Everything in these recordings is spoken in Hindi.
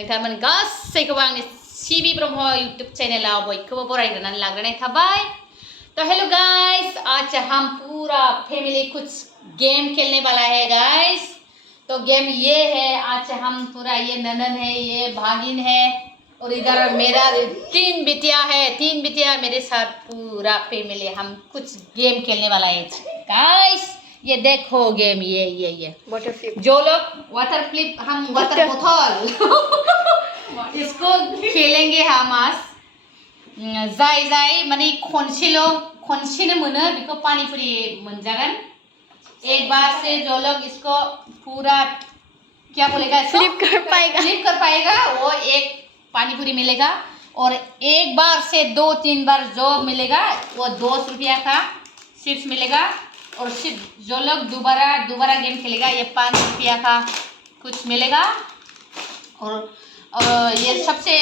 नोंथांमोन गासैखौबो आंनि सिबि ब्रह्म यूट्यूब चैनलाव बयखौबो बरायग्रोनानै लाग्रोनाय थाबाय। तो हेलो गाइस, आज हम पूरा फैमिली कुछ गेम खेलने वाला है गाइस। तो गेम ये है, आज हम पूरा ये ननन है, ये भागिन है और इधर मेरा तीन बिटिया मेरे साथ पूरा फैमिली हम कुछ गेम खेलने वाला है गाइस। ये देखो गेम, ये वाटर फ्लिप, जो लोग वाटर फ्लिप, हम वाटर बोतल इसको खेलेंगे हम आज। जाय माने खनसेनो मोनो बेखौ पानीपुरी मोनजागोन। एक बार से जो लोग इसको पूरा क्या बोलेगा, फ्लिप कर पाएगा वो एक पानीपुरी मिलेगा। और एक बार से 2-3 बार जो मिलेगा वो 2 रुपया का चिप्स मिलेगा। और सिर्फ जो लोग दोबारा गेम खेलेगा ये 5 रुपया का कुछ मिलेगा। और ये सबसे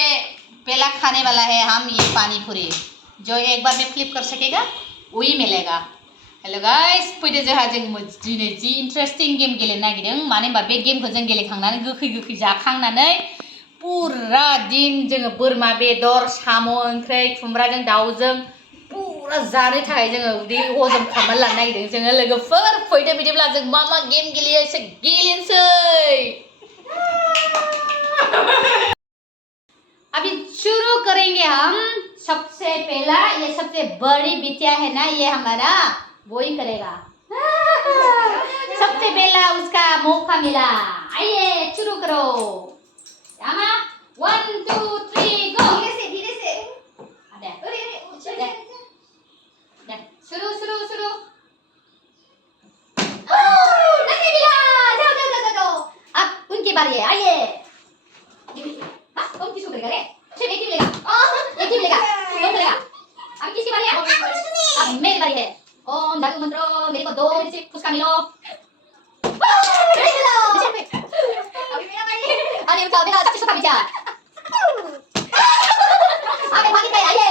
पहला खाने वाला है हम, ये पानीपुरी। जो एक बार में फ्लिप कर सकेगा वही मिलेगा। हेलो गाइस, फैदो जोंहा दिनै जि इन्टारेस्टिं गेम गेलेनो नागिरदों। मानो होनबा बे गेमखौ जों गेलेखांनानै गोखै जाखांनानै पुरा दिन जोङो बोरमा बेदर, साम' ओंख्रि, खुमब्राजों दाउजों पुरा जानो थाखाय जोङो उदै हजम खालामनानै लानो नागिरदों। जोङो लोगोफोर फैदो, बिदिब्ला जों मा गेम गेलेयो एसे गेलेनोसै। अभी शुरू करेंगे हम। सबसे पहला ये सबसे बड़ी बिटिया है ना, ये हमारा वही करेगा। सबसे पहला उसका मौका मिला। आइए शुरू करो। 1 2 3 गो। धीरे से शुरू। नहीं मिला। जाओ। अब उनकी बारी है। आइए। कौन किसको करेगा रे? सिर्फ एक ही मिलेगा। एक ही मिलेगा। कौन करेगा? अब किसकी बारी है? अब मेरी बारी है। ओम जादू मंत्र, मेरे को 2 फुसका मिलो। अभी मेरा बारी है। अरे उनका मेरा सबसे छोटा बच्चा। अबे भागी गए। आइए।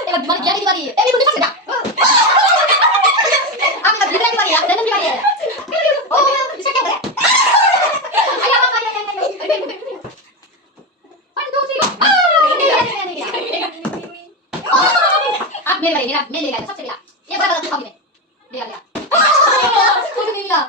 ये तुम्हारी क्या की बारी है? ए मुझे फंस गया। अब मेरा धीरे की बारी है। अब धीरे की बारी है। ओ इसका क्या हो रहा है? मेरे सबसे मिला। ये बड़ा खाओगी मैं। लिया। कुछ नहीं मिला।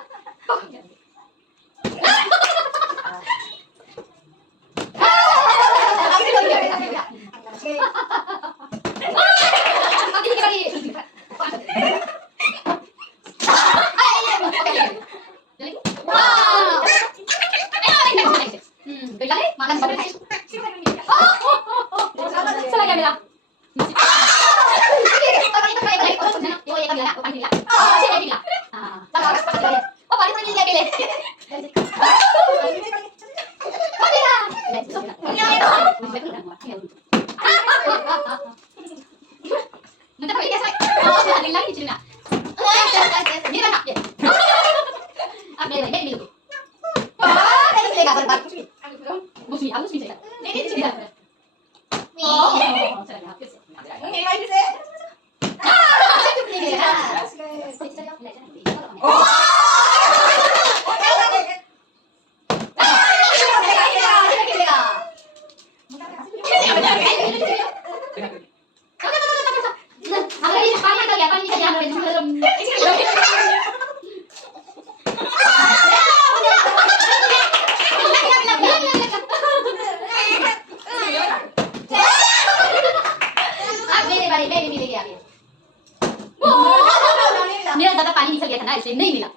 मेरा ज्यादा पानी निकल गया था ना, इसलिए नहीं मिला।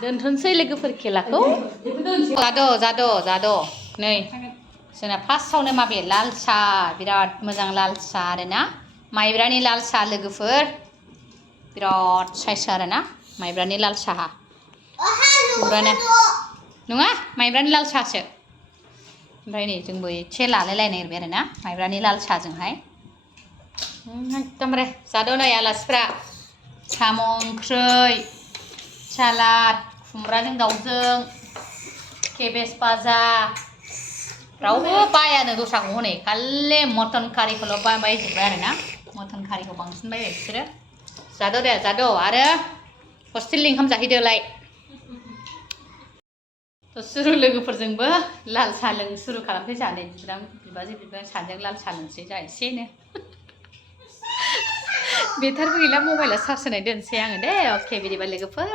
दोनथ'नोसै लोगोफोर खेलाखौ। जाद' नै जोंना फार्स्टआवनो माबे लाल साहा बिराद मोजां लाल साहा आरोना माइब्रानि लाल साहा लोगोफोर बिराद साइस आरोना माइब्रानि लाल साहा पुरानो नङा माइब्रानि लाल साहासो ओमफ्राय नै जोंबो एसे लालायलायनो नागिरबाय आरोना माइब्रानि लाल साहाजोंहाय एकदमबारे जादो नै आलासिफ्रा साम' ओंख्रै सालाद खुमब्राजों दाउजों केबेज भाजा रावबो बायानो दस्राखौ हनै खालि मटन कारिखौल' बायजोब्बाय आरोना मटन कारिखौ बांसिन बायबाय बिसोरो जादो दे जादो आरो हस्टेलनि ओंखाम जाहैदोलाय सुरु लोगोफोरजोंबो लाल साहा लोंनो सुरु खालामसै जोंहा नै बिबाजै सानैजों लाल साहा लोंसै जोंहा एसेनो बेटारिबो गैला मबाइला चार्ज होनाय दोनसै आङो दे अके बिदिबा लोगोफोर